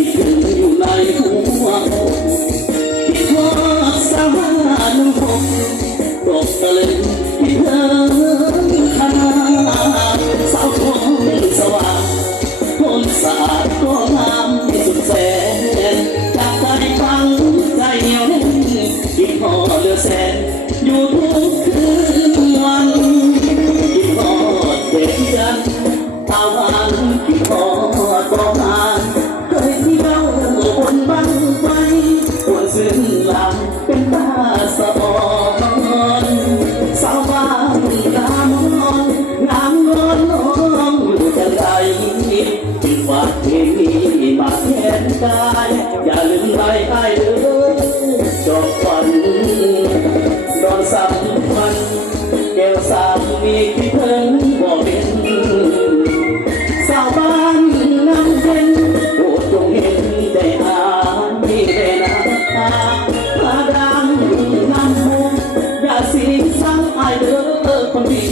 คิดถึงอยู่ในหัวคิดว่าสาวนุ่งห่มตกตะลึงคิดถึงขนาดสาวทองสว่างคนสะอาดก็งามที่สุดแสนจากใจฟังใจเหนียวแน่นคิดพอเหลือแสนอยู่ทุกคืนวันคิดพอเด็กกันตาหวานคิดพอก็หานเคยเที่ยวบนบังไฟบนซึ้งลำเป็นตาสะอ่อนสาวบ้านงามงอนงามงอนน้องอยู่จังไรคิดว่าเพลงนี้มาแทนกายอย่าลืมไรไอ้เด้อจบฝันนอนสัมพันธ์แก้วสามมีคิดถึงบ่เป็นสาวบ้านน้ำเย็นโปรดจงเห็นได้อ่านที่ได้นาตาพระดำน้ำมูอย่าสิสังไอเด้อคนดี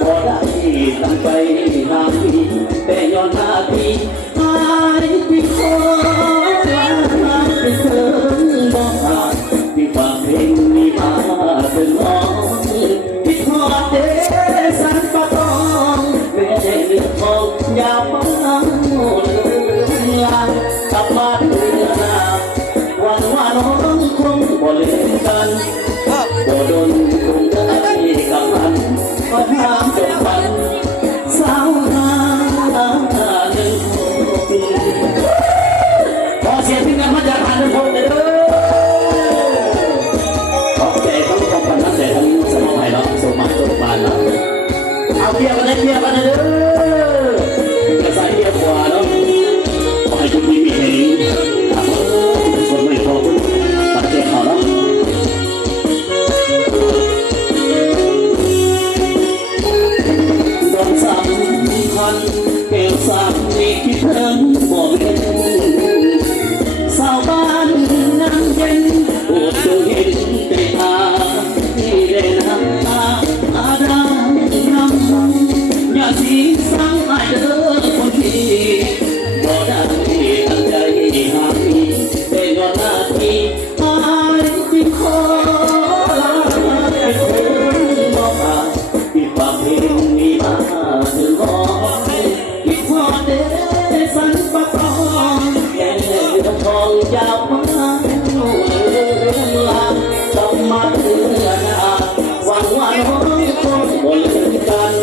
บ่ได้ตั้งใจหาพี่แต่ย้อนหน้าที่ไอ้ที่ขอลาไปเถิดบ่ขาดที่ฝากเพลงนี้มาถึงน้องที่ทอดเดสันปะตองแม่เลือดทองอย่าฟังลากลับมาเดือนหน้าหวังว่าน้องคงบ่ลืมกันบ่โดนคงได้กับมันก็ถามจนฝันสาวหาหนึ่งขอเสียงที่งานมาจากพันธุ์พงษ์เลยเด้อขอบใจทั้งกองพันทั้งใจทั้งสมองให้เราสมัครตัวบ้านเราเอาเกียร์กันเลยเกียร์กันเลยเด้อกระสายเกียร์ขวาเนาะขอให้คุณมีเองทำเป็นคนไม่พอคุณตัดเกียร์เขาเนาะโดนสามพันเกลียวสามนี่คิดถึงบ่เป็นสาวบ้านน้ำเย็นโปรดจงเห็นใจอาที่ได้น้ำตาอาดำน้ำอย่าสีสังไอเด้อคนที่บ่ได้ตั้งใจหาพี่แต่ย้อนหน้าที่ไอ้ที่ขอลาไปเถิดบ่ขาดที่ฝากเพลงนี้มาถึงน้องคิดพอเดสันปะตองแก่เลือดทองยาวมาลาต้องมาเตือนหวังว่าน้องคงบ่ลืมกัน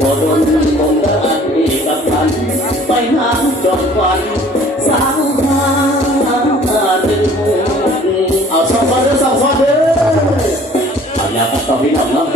บ่โดนคงได้กับกันไปหาจอมควันสาวหาหนึ่งเอาสองคนเด้อสองคนเด้อเอาอย่าไปต่อพี่น้องเนาะ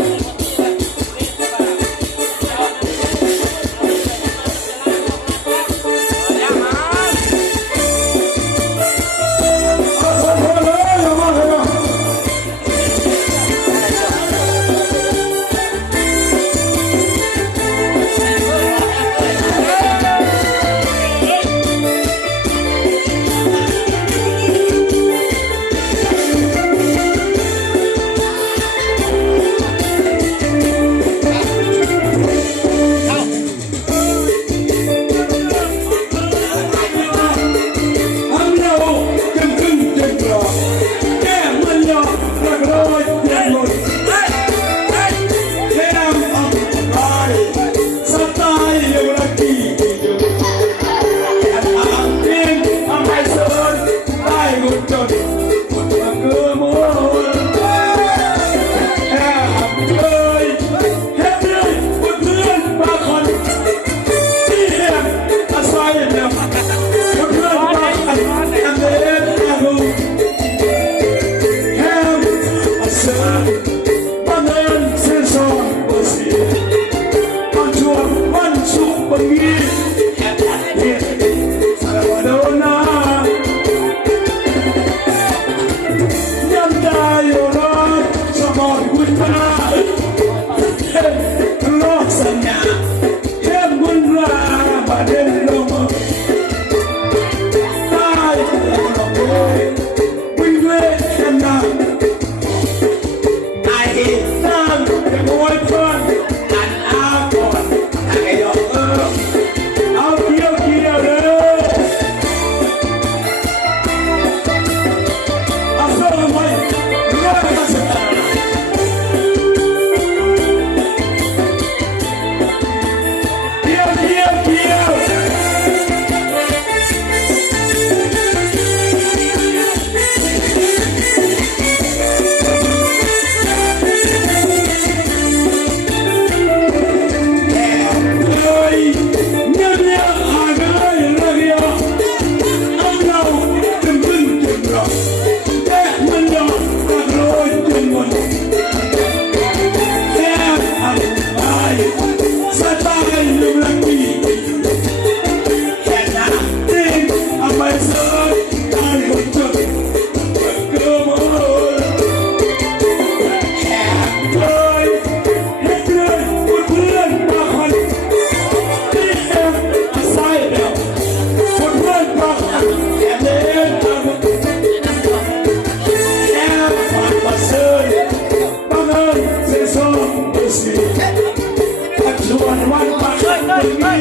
ส่วนวันปัจจุบันนี้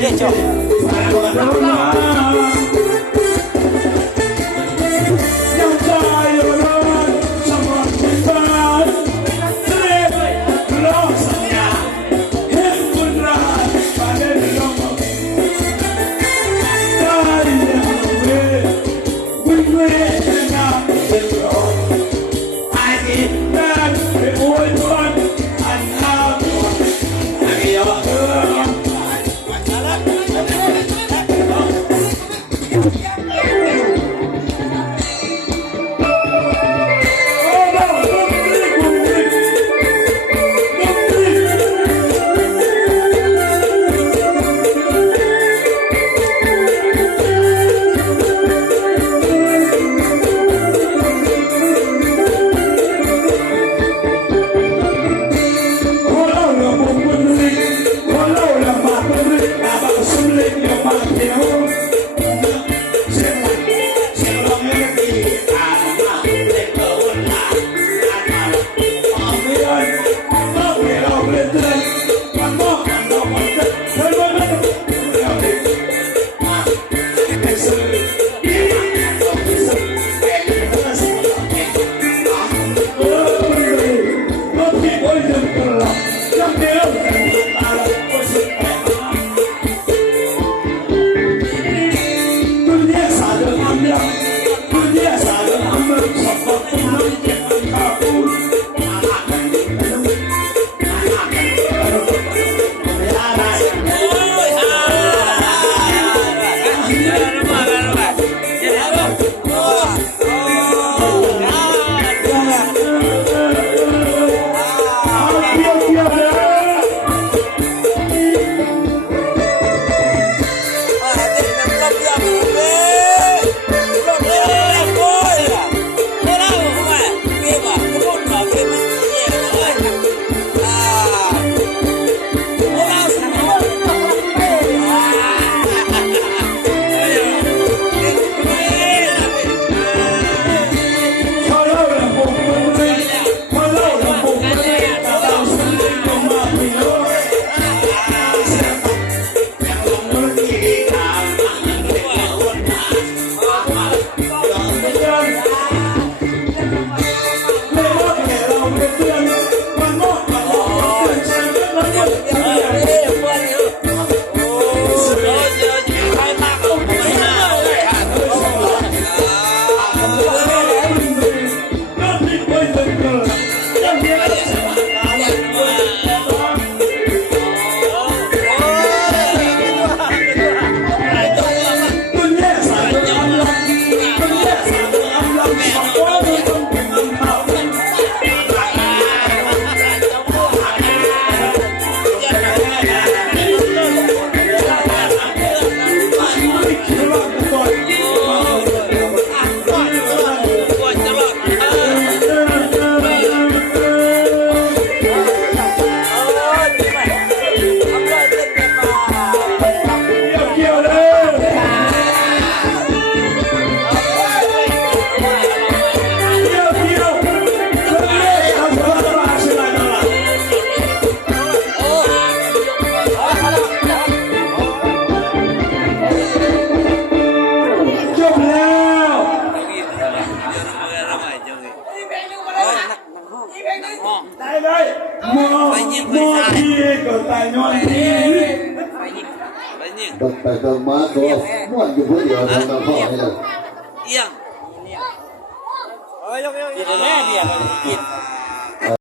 เย้จบ เรามายังใจร้อนสมองเป็นบ้านเสน่ห์ร้องสัญญาเห็นคนร้ายมาเดินลงได้ยังเววิ่งเวงามเป็นร้อนไอ้ที่นั่นเป็นอวยพรอันน่าตัวไอ้ยอดได้เลยมอทีก็ตายนอนทีแต่ก็มาก็นวดอยู่คนเดียวทำมาพ่อให้เลย เอียงเอ้ยยกแม่เดียวกิน